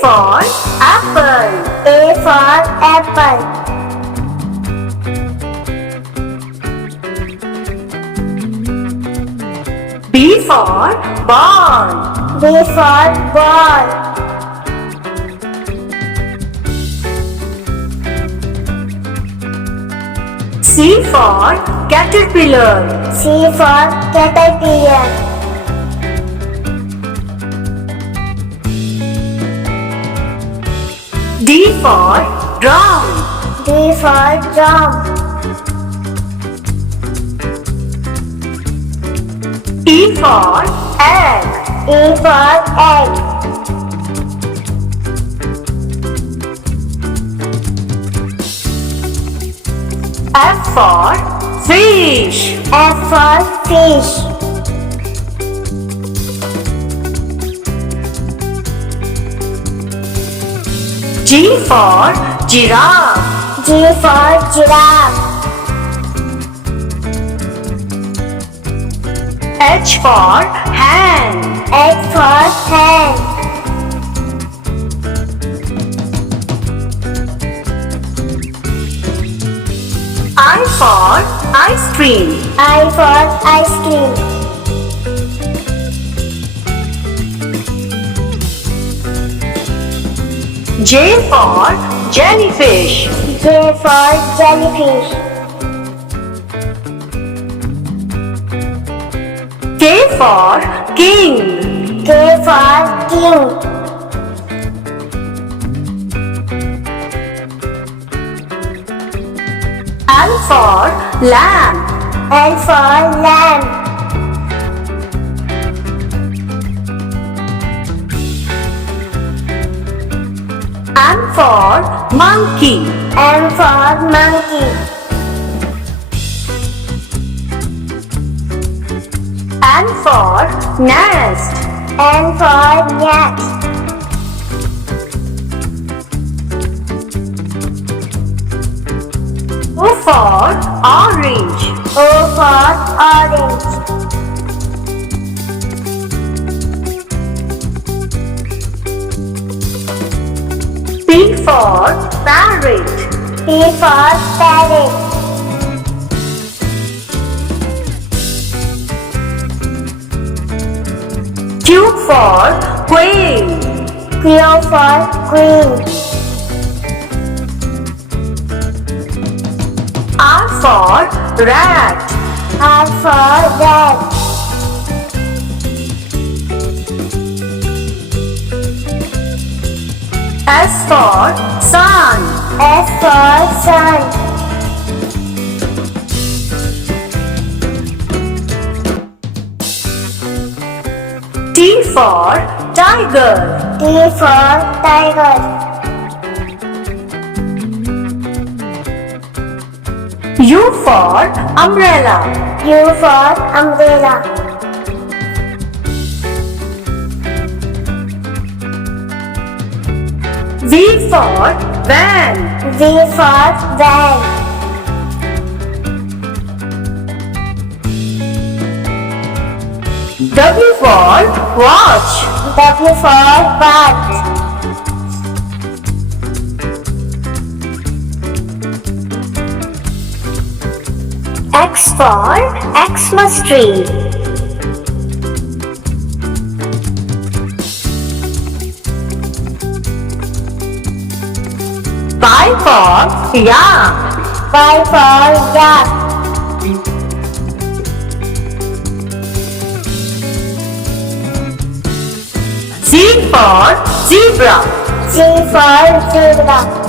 for apple. A for apple. B for ball. B for ball. C for caterpillar. C for caterpillar. D for drum. D for drum. E for egg. E for egg. F for fish. F for fish. G for giraffe. G for giraffe. H for hen. H for hen. I for ice cream. I for ice cream. J for jellyfish. J for jellyfish. K for king. K for king. L for lamb. L for lamb. M for monkey. M for monkey. N for nest. N for nest. O for orange. O for orange. P for parrot. P for parrot. Q for quail. Q for queen. R for rat. R for rat. S for sun. S for sun. T for tiger. T for tiger. U for umbrella. U for umbrella. V for van. V for van. W for watch. W for watch. X for Xmas tree. Y for yak. Y for yak. Z for zebra. Z for zebra.